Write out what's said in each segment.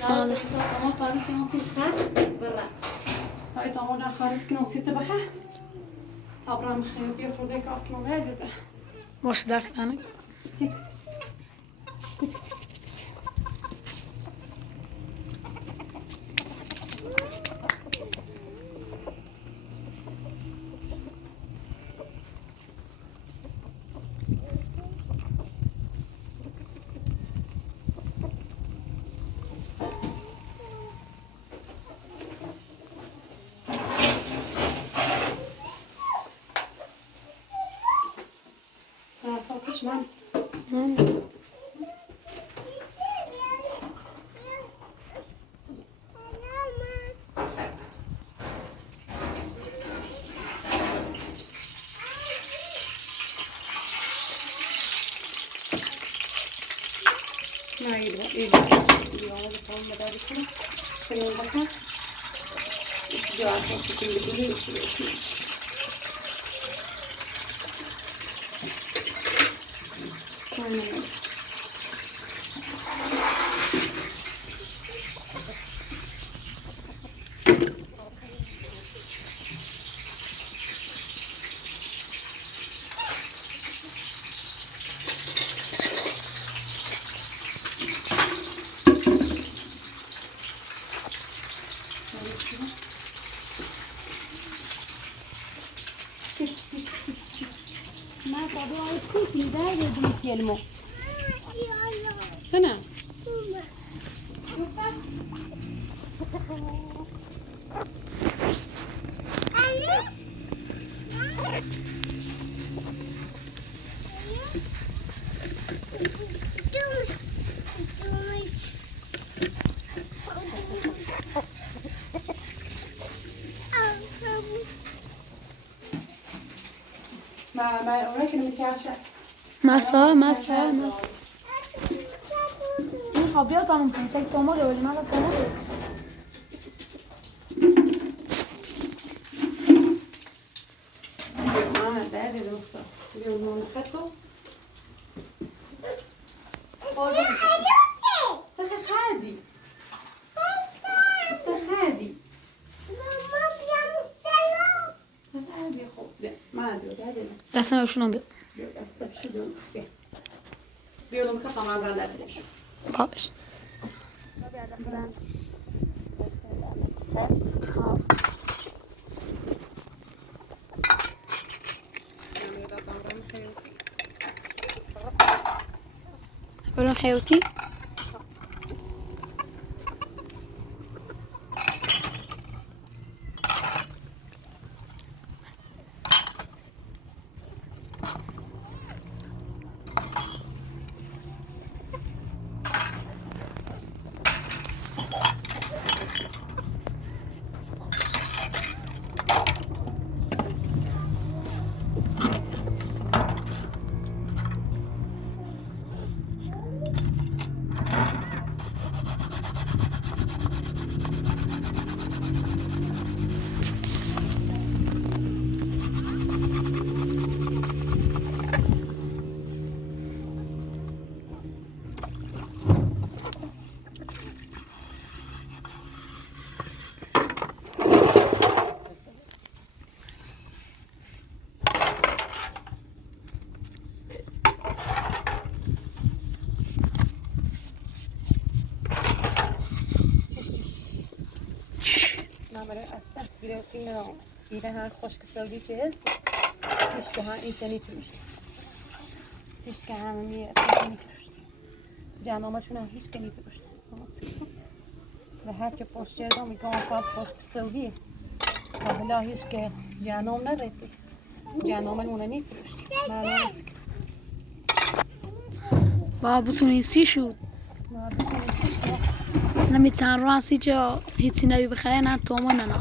لا تمام خالص که نصیش خرد برا تای تمام خالص که نصیت بخه تبرم خیلی خورده کار کنم بده باش دست لانه من ما يبغى اليوم بكون مدارس كله بكره الجوع في كل جيل ما تبغى تكفي ده يدوم كلمه سنة ما أوراق المتعشة مسا این خوابیا تمام کنی سک توماره ولی من توماره معنا ده دوستا اليوم نحطه خادي خادي هذه خوب لا ما ادري هذا دستم بشونم بیا بيقولوا مخطط مع بعض ليش باش برون خيوتي إذا ها خوش كسولي جهز هيش كها إيش يعني تروشتي هيش كها مني أتمنى تروشتي جانا ما شونا هيش كني تروشتي وهات يبوش جردو ميكون صار خوش كسولي فبلا هيش ك جانا من ريتي جانا من ونني تروشتي ما نسك بابا سونيسي شو نمیتونم راستی جا هیچی نبی بخره نه تومان نه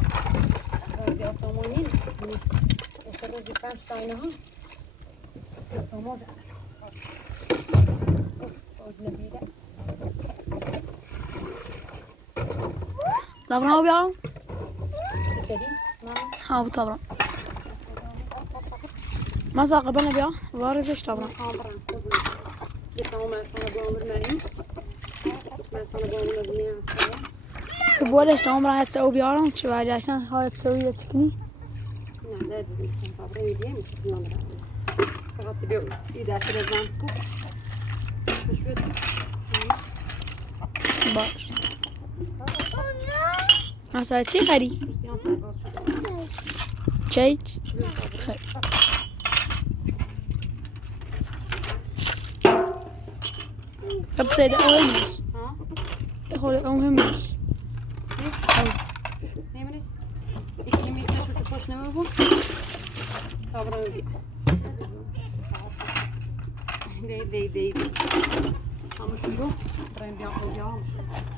رازی آتامونین وصل رازی پنج تاینه ها تومان اوف نبیده دبرم ها بیارم بتدی ها بو دبرم مزا قبل نبیا وارزش دبرم يطلعوا مع سنة بوامر مريم مع سنة حالا با اون از میان سایه که بولش نام را تسوي بیارم چه برگشتن ها تسوي تکنی نه دیدیم خبره میدیم میام را فقط بیا ایده شده زن کو بشوید باش مسئله چی خری؟ دوستیان سرباز شده چیچ؟ خیر طب سيدة أولش ها يقول مهمش نمی‌ری یکی میسته شو چه خوش نمی‌بود خبره میدیم دی همه شروع بریم بیام همه شروع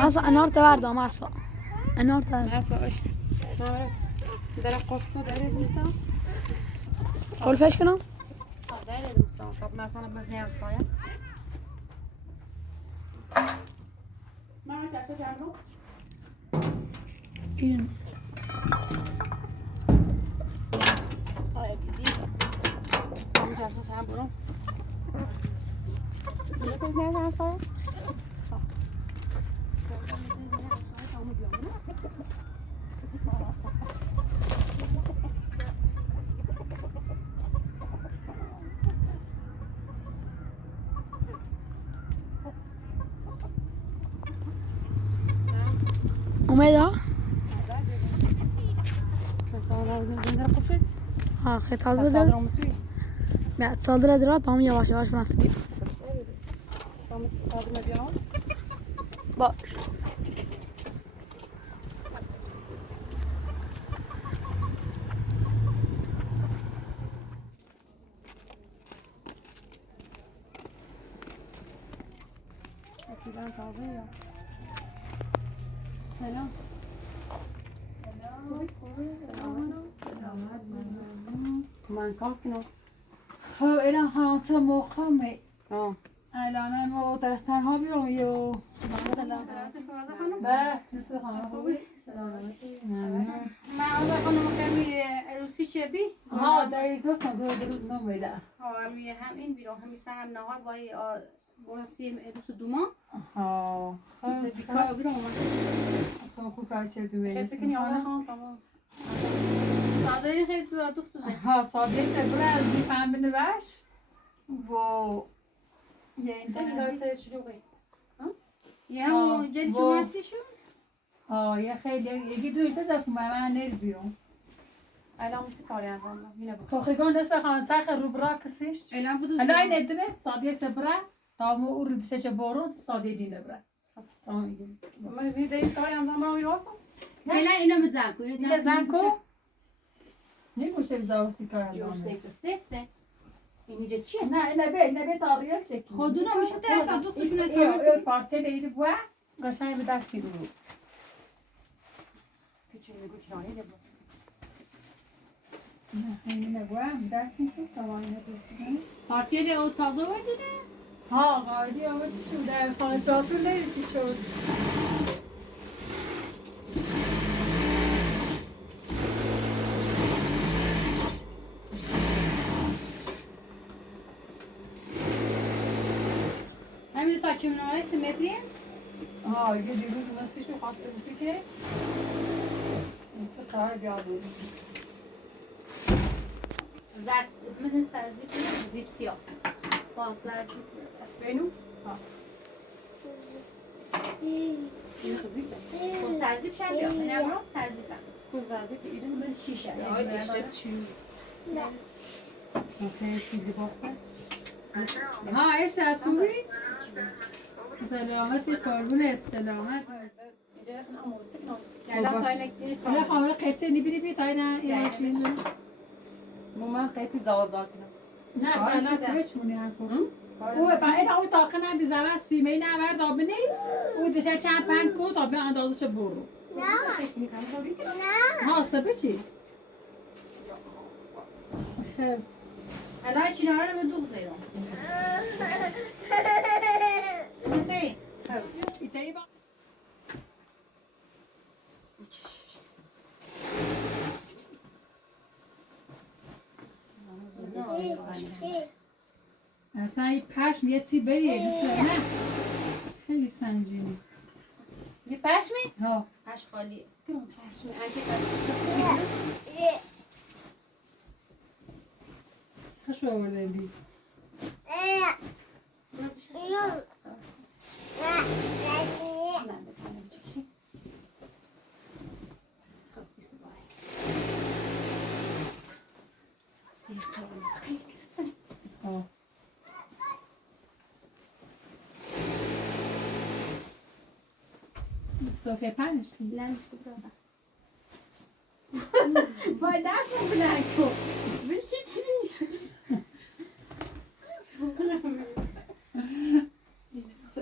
ماسا انار تبردم ماسا انار تبردم هسا نمره در قفطو داره دوستان خل فش کنم داره دوستان خب مثلا بزنی همسایه ماما چطور جمعو این آیا دیدی ماما چطور سهم برو بزنی همسایه اومده مثلا زنده قفل ها خیلی تازه صادر داره اومدی بعد صادره داره تام یواش یواش برات بیا صادر میام باش سیگار تازه یا سلام من کار کنم خب الان همسا موقعمه آه الان ما دستن ها بیرون یو به نصف خانه خوبی من آقا خانم کمی روسی چه بی؟ ها دایی گفتم که روز نمیده روی هم این بیرون همیشه هم نهار بای بونسی روز دوما ها بیکار بیرون خب خوب کار چه دوی خیلی کنی آقا خانم تمام سادری خیلی تو دختر زن ها ساده چه برای از این فهم بنوش و یه این خیلی دنیا داره شروعی یه همون جلی جمعسی شو ها یه خیلی یکی دوش دفعه من نیر بیرون الان چه کاری انجام بدم اینو بگو کخیگان نصف خانه سخر رو برا کسیش اعلام بودو حالا این ادنه سادیه چه برا تامو او رو بسه چه بارون سادیه دینه برا تمام میگه من ویدیوش کاری انجام بدم واسه فعلا اینو بزن کن اینه زن کو نمیشه بزاوستی کار جور انجام سیت سیت اینجا چیه؟ نه اینه به تاریل چکی خودونا میشه طرف دخترشون یه پارچه دیدی بوا قشنگ به دستی رو کچی میگو چرایی نبود نه اینه بوا دستی تو تمام نه پارتیل او تازه وردیده؟ ها قاعدی آورد تو در خانه تاتو نریسی شد همین تا چه مناره سیمتریه؟ ها یه دیروز نستیشو خواسته بسی که نسته کار بیاد بود دست من سرزیب زیب سیاه باز سرزیب اسمینو این خزیده با سرزیب شم بیا من امرام سرزیبم کوزازی که ایدن من شیشه آی بیشتر چی اوکی سیدی باسته ها ایش از خوبی؟ سلامتی قربونت سلامت اینجا خنا موتیک ناس الان حالا خواهر قطعه نبیری بید آینا این ماشین من قیتی زاد کنم نه الان تویچ مونی هرکو او با این تاقه نه بیزاره سویمه نه ورد آبنی او دشه چند پنج کو تا به اندازش برو ها صبر چی؟ خب الان چینا رو بدوغ زیرم زنده ایتایی با اصلا این پشم یه چی بریه دوست نه خیلی سنگینی یه پشمی؟ ها پش خالیه پشمی اگه پشمی خوش آورده بی ها استوفه پنج وای دستم بلند کن بچه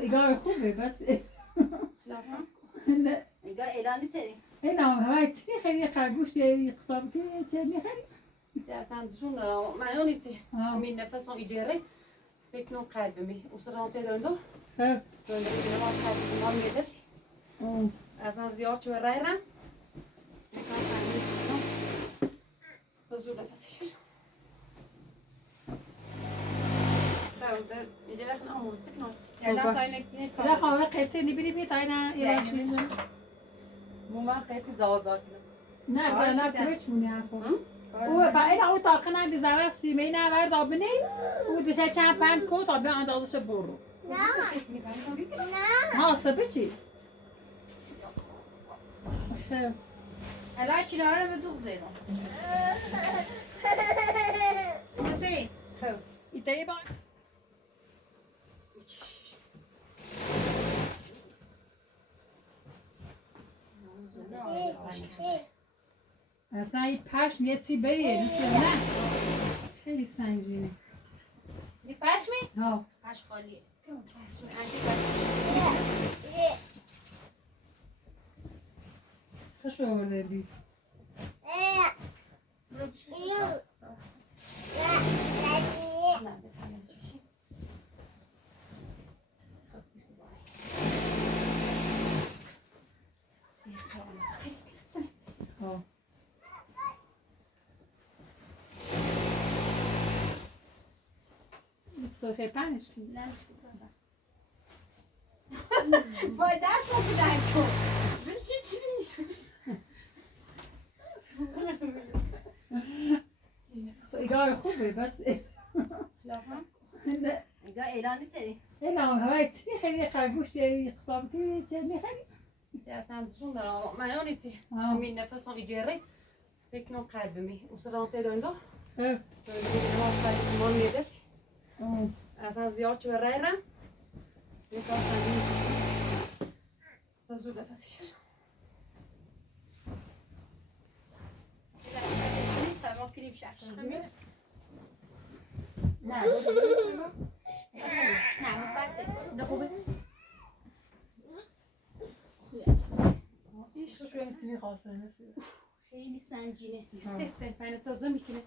ایگاه خوبه بس لازم نه نگاه اعلانی تری این هم همه چی خیلی خرگوش یه قصاب که چه خیلی دستم دشون دارم من اونی چی ها min nefes igerer bekliyorum kalbimi. O sıra ortaya döndü. خب Döndü benim ama kalbim var mıydı? Azan ziyaretçi ve rayra. Birkaç saniye çıktım. Hızlı nefes işir. Şöyle iyice yakın ama uçuk nasıl? الان تاینه کنه لا خواهر قیصه نبیری بیت اینا ایران Bu marketi zağ zağ kilo. نه بلا نه کمیش مونی حرفا او با این او تاقه نه بیزاره سیمه نه ورد آبنی او دشه چند پند کو تا به اندازش برو ها صبر چی؟ خب الان چینا رو بدوغ زیرم زنده Xev. ایتایی با اصلا این پشم یه چی بریه دوست نه خیلی سنگینه یه پشمی؟ ها پش خالیه Şimdi anca خوش آورده بی nerede kalem çeşit? Xev biz var. Bir kalem. Kırıksın. ها استوفه پنج وای دستم بلند کن بچه ایگاه خوبه بس لازم نه نگاه اعلانی تری این هم همه چی خیلی خرگوش یه قصاب که چه خیلی Destem dışın dönüyor. Ben onun için ها min nefes igerer. Bekliyorum kalbimi. O sıra ortaya döndü. خب Döndü benim ama kalbim var mıydı? اه. Azan ziyaretçi ve rayra. Birkaç saniye çıktım. Hızlı nefes işir. تمام کلیم شهر Ne? نه برده Ne خوبه؟ شو میتونی خواسته نسی خیلی سنگینه Seften. Ben de tadacağım ikili.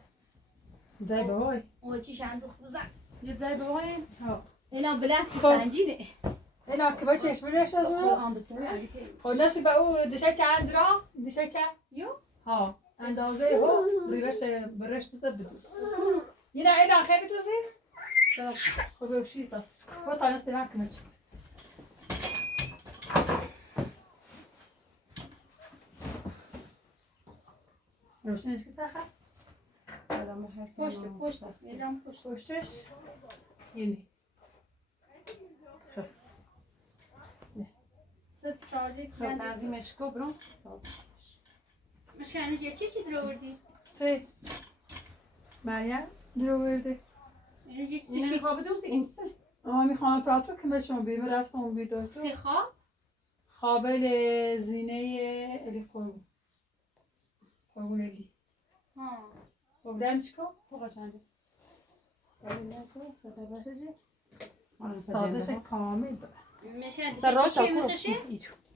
زای بابای اوه چیش اندوخت بزن Yedi zay babaya. ها اینا بلند که خب. سنگینه اینا که با چشم بینش از Kol اون andı tabii. Yani خب نسی با او دشه چند را دشه چند یو ها اندازه ها برش بسه بدوز اینا اینا خیلی بدوزی خب بشید بس با تا نسی نکنه چی روشنش که سخت adamı her zaman پشت پشت اینا پشت پشتش اینی ست سالی خب تنظیمش کن برو. مشکنی چی در آوردی؟ توی مریم درو برده اینو چی Yine چی خوابه دوزی اینسه. اما میخوام پراتو که بشم بیمه رفتم اون بیدار سی خواب؟ قابل زینه الی قربون قربون الی ها قربون چیکار؟ Çok açandı. سادش کامل داره مشکل سر دشتی چی رو میخشه؟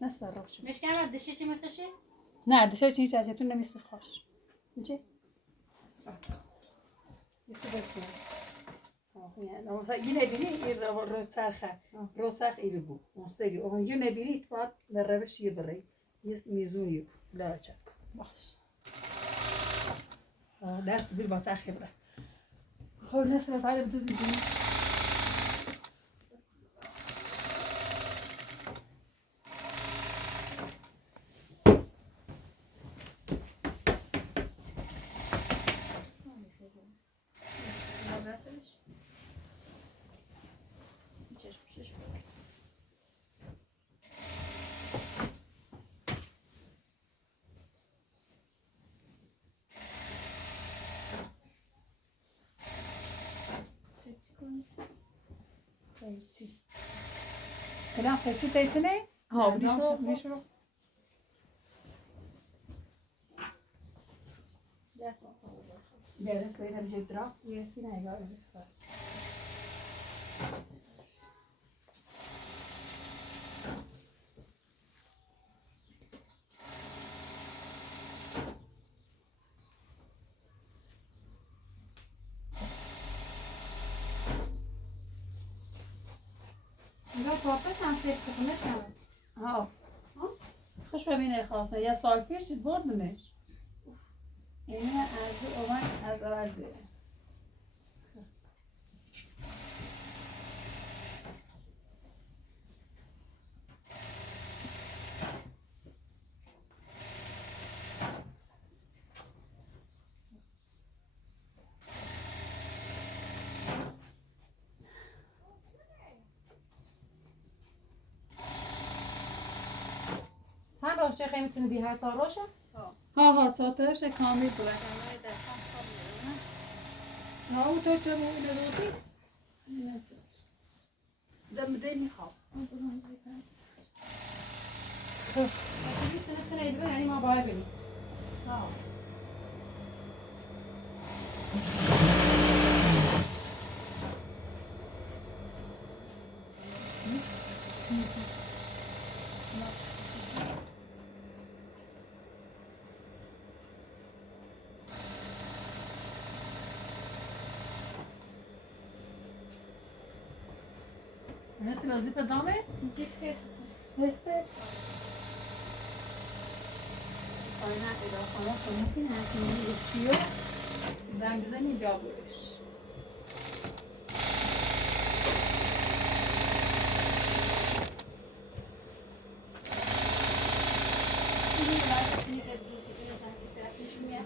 نه سر روش. مشکل دشتی چی میخشه؟ نه دشه چی چاچتون نمیست خوش. میشه؟ یه بکنم. یه نبینی این رو چرخ ایرو بود. مستری. اون یه نبینی تو در روش یه بری. یه میزونی لا چک. باش. دست بیل با سر خبره. خب نصف بعد بدوزی کنی. الان خیلی تایتنه؟ ها میشو. درست این دیگه درا یه فیلم نگاه می‌کنم. اینا پاپش هم سیف کنش هم. ها خوش ببینه خاصه یه سال پیش بردنش یعنی از اومد از آوازه چند روشه خیلی میتونی بی هر تا روشه؟ ها ساعتش کامل بود شمای دستم خواب میرونه. ها تو چه مو ندوتی دم دمی خواب میتونی خیلی اجرا یعنی ما باید ببین ها نسی لازم دامه زیپ خیلی هسته آینه ادا خانه ممکن است این چیو زنگ بزنی جا برش این واسه این ابروزی این زنگ طرفش میاد.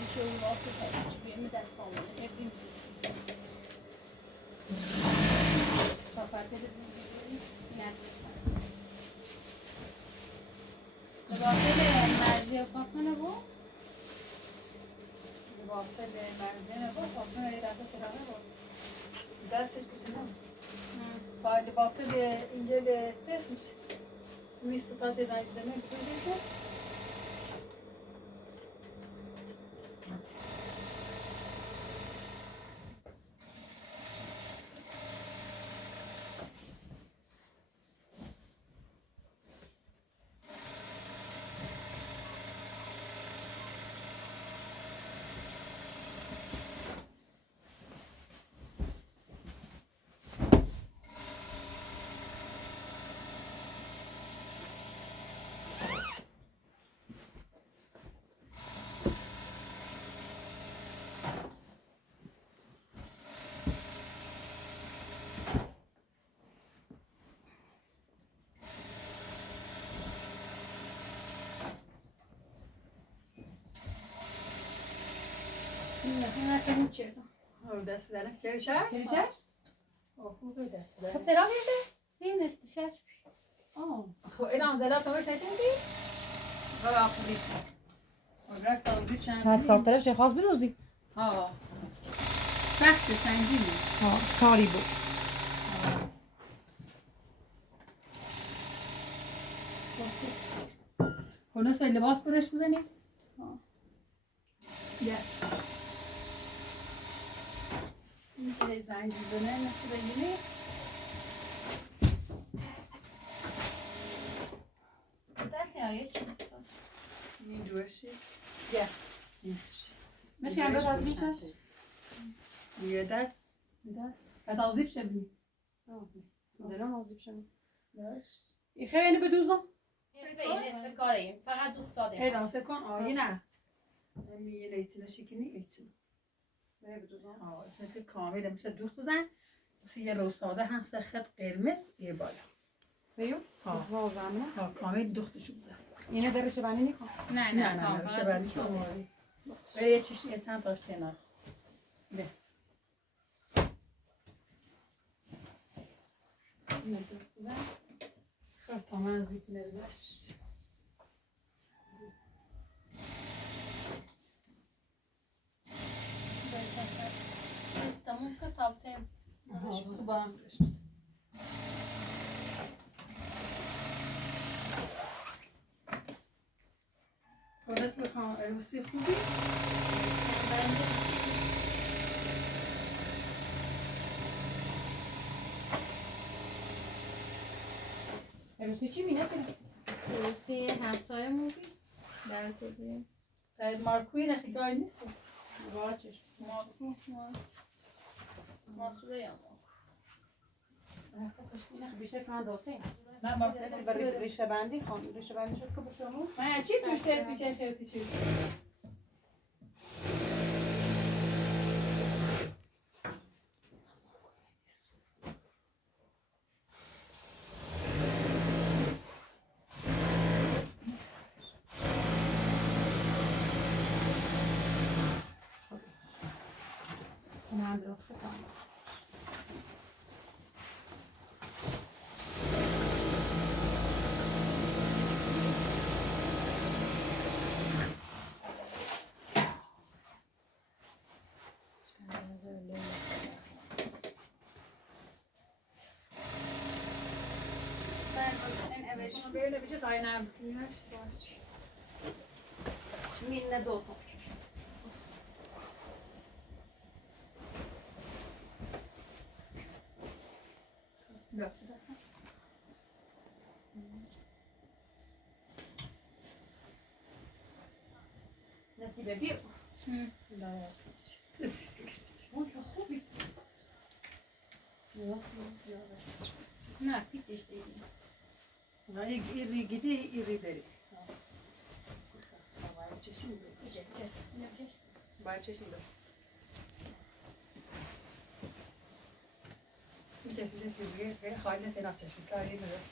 میشه اون واسه طرفش بیام دست آمده ببین. پاپاته میاد بسن. واسه مرزی پاپانه بود. واسه مرزه نبود خواهد یه دفعه شرابه بود درسش کشیدم باید واسه اینجا به سرس میشه میست پاش زنگ زمین بودیم بود نه نکنی چرا؟ دست دارم چه شش؟ چش؟ خوبه دست خب دارم ترا میشه؟ این شش. خب اینم دلم توش نشوندی؟ حالا خوبیش اگر تازه چند هر سال طرف چه خاص بدوزی ها سخت سنگینی ها کاری بود وقتی خلاص به لباس برش بزنیم بیا اینجا زنگ بزنه نصف بگیری دست یا چی؟ این دوشی بیا مش هم بذار میشش. یه دست بعد آزیب شبی دلم آزیب شد. باش این خیلی بدوزم. نصف کاره فقط دوست ساده. هی دانس بکن آیه نه یه لیتینا شکنی ایتینا نه بدوزم. اسمت کامل میشه دوست بزن واسه یه روستاده هست خط قرمز یه بالا بیو. ها. وازم ها کامل دوختشو بزن اینه درش بانی نیکن. نه شبانی شما یه چیش یه چند تاش کنار نه اینه دوست بزن خب تمازی کنارش تموم که تاب تیم. تو با هم برش بزن خلاص بخوام عروسی خوبی عروسی چی مینسی؟ روسی همسایه موبی در تو بریم. مارکوی نخیگاه نیست راجش. ماسوره یا بیشتر شما دوته. نه مارکوی کسی برای ریشه بندی خان ریشه بندی شد که بشونو. نه چی توش پیچه خیلی چی این هم درست کنم. böyle bir şey kaynar. Minne dopo. Yok, şurası. Nasibe bir. خوبی. نه پیتش دیگه. İri gidi, iri deri. Bayım çeşim yok. Bayım çeşim yok. Bir çeşim yok. Ve haline fena çeşim. Kâriye mi yok?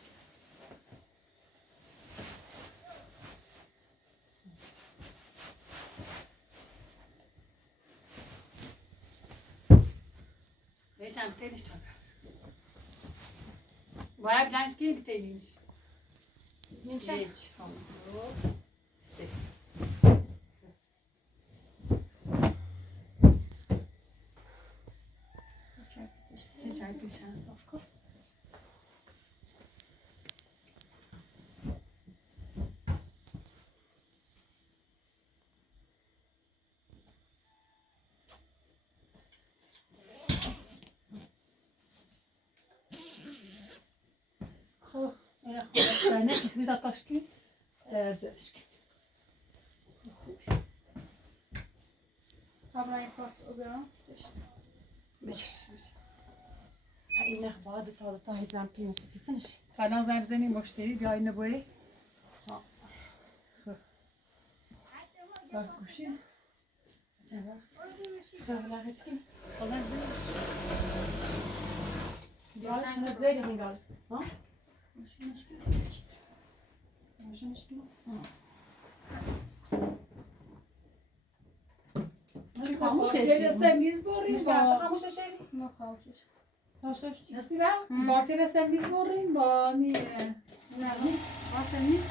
Ve çam teniş tam. Bayım canski bir teniş. Geç. Tamam. İşte. Geçen bir şans tafka. خب اینا خلاص نه کسی داشت کی زشت. Kabrayı parça oluyor. این بعد تا هیچم پیوسته سیتنش. فعلا زنگ بزنیم مشتری بیا اینو بری. بر گوشی. خیلی هستی. خدا یا شما زیادی میگال. ها؟ ماشینش کی؟ Barcelona semiz borayım ba. خاموشه شی؟ ما خواهشش. ساشتاش. Nasıl ya? Barcelona semiz borayım ba mi. نه واسه نیست.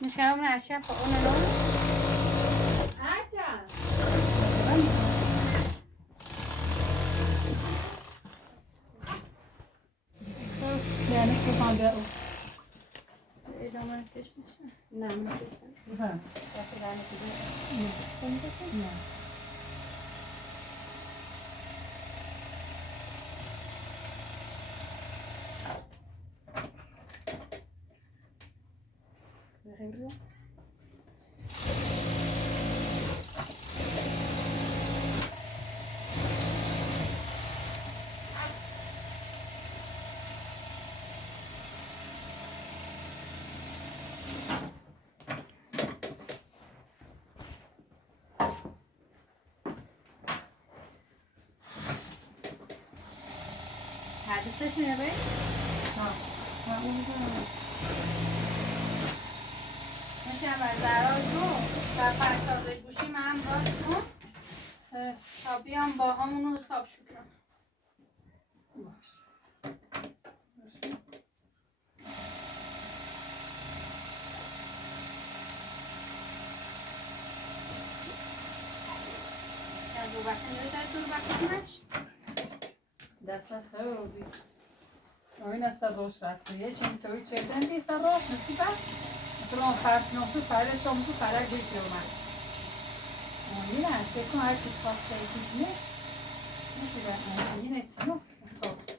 میشم نشم با اون رو Yani sıfır da o. ادامه تش نشم نه من نمی‌شم. Ha. دست دهنه که Ne? بخیر. حدیثش میره بایی؟ Ha. Ha onu da. میشم از درال دو در فرشازه گوشی من راست کن تا بیام با همونو حساب شو کنم از دو بخش میره تا تو بخشش دستت خیلی. این است روش رفته. یه چند توی چهدن بیست روش نصیبه. مثلا فرق نمیشه فرق چون تو فرق بیشتر اومد. این است که هر چیز خاصی کنی. نصیبه. این است نو. خلاص.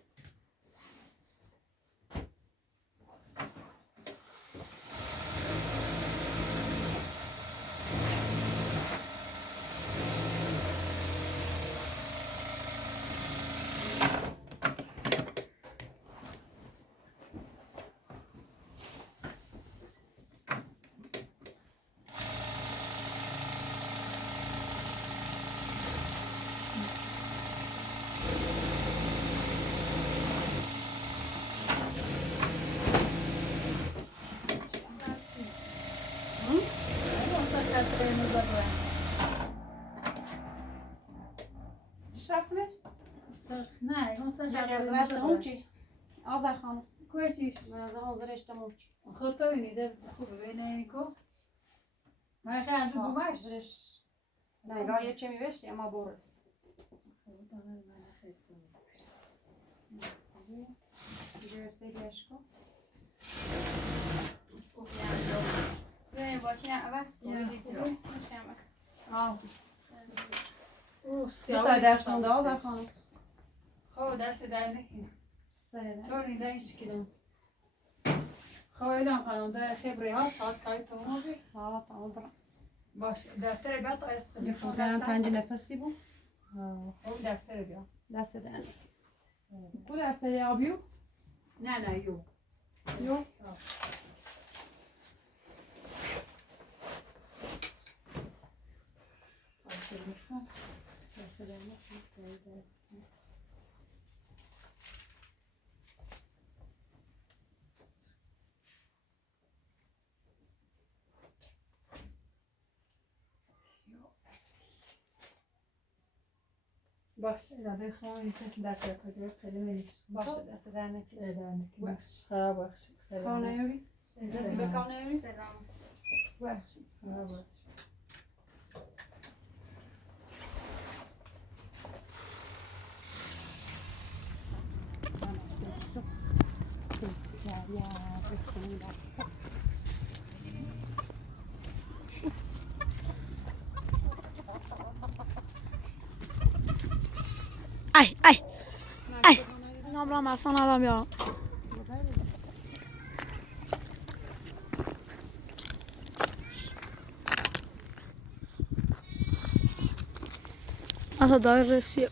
شفتمش؟ نه، مثلا یا رشته اون چی؟ آذر خانم کوچیش. من حاضر اشتمام چی؟ خود تو نیده خوبه بین این کو. من خیلی از اون باش. حاضرش نگاه یه چه میبشتی اما برس درستگیش کن ببین با چی عوض کن مشکمه تا دست مونده آذر خانم خب دست در نکنی. سره تو نیده ایش کنم. خب ایدام خانم در خبری ها ساعت کاری تو ما بی. تمام برم باشه دفتر بیاد است. یه فوترم پنج نفسی بود خب دفتر بیاد. دست دهنه کو دفتر آبیو؟ نه یو. یو؟ باشه نیستم. دست در نکنی. باشه اراده خواهم این دفتر کاری خیلی نیست. باشه دست دهنه بخش. خراب بخش. کانه یوی؟ دستی به کانه یوی؟ سلام. بخش خراب بخش. ای نامرا مسان آدم یا مثلا دایر رسی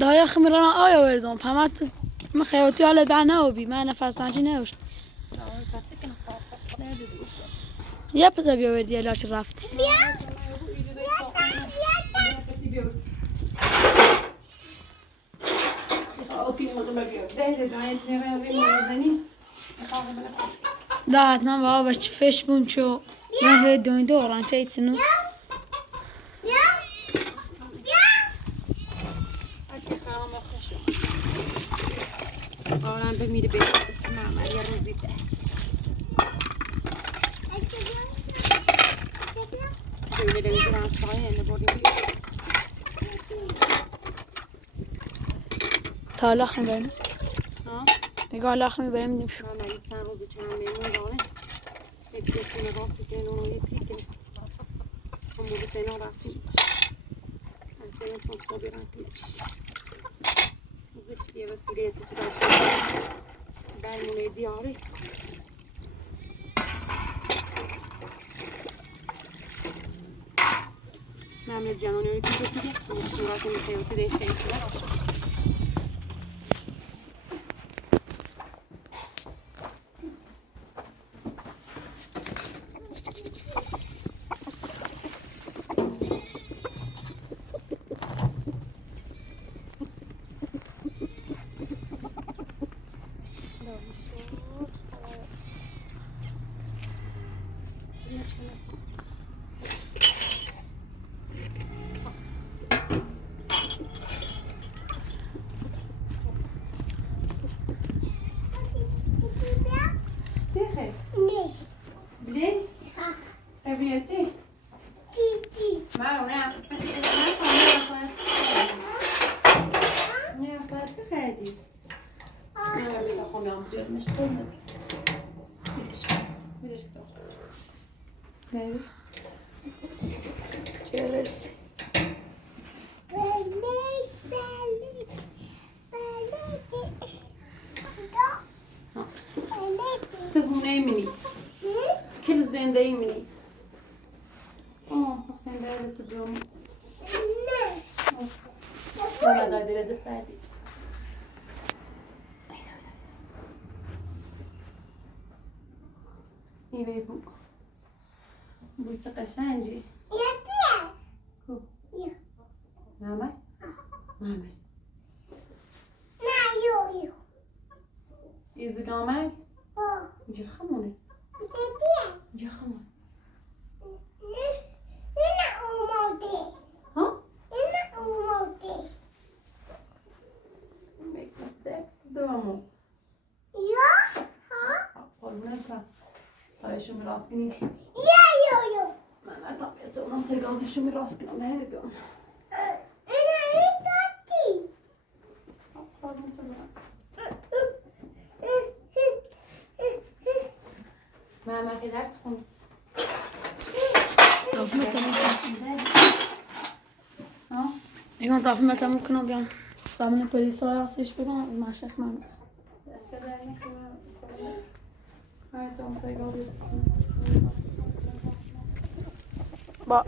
دایر خمیران آیا بردم پمت من خیاطی حال در نوبی من نفس تنجی نوشت یه پتا بیا بردی علاج رفتی ده حتما با آبش فش بون چو من هر دوین دوران چه ایتسنو آرام بمیره بیرون سایه نبودی تا لاخ میبریم ها نگاه لاخ میبریم نمیشون من این چند روز چند میمون داره اپیتونه راستی که نونو یه تیکه هم بودی تینا رفتیم احتیان سون خوبی رنگیش زشتیه وسیله چی داشته برمونه دیاری معمل جانونی رو که دیگه مشکورات میخوایی دیش که ایتونه باشه بلیش؟ بیا چی؟ مرو نه نه ساعتی خیلی نه بیتا خواهم جرمش خود نبید بیدش کتا نبید جرس تو هونه منی كل زنده مني زنده اللي تجوم وانا قاعدة لدى سعدي ايه بو بو قشنجي ماما ماما إذا قامك جي خموني جي خموني ها؟ دوامو قربونك طيب شو مراسكني ما طبيعي شو ناصر قاضي شو مراسكني الله يهديهم ما في درس خون ها نگاه طرف متى ممكن بیام زمان پلیس ها هستش بگم مشرف من است با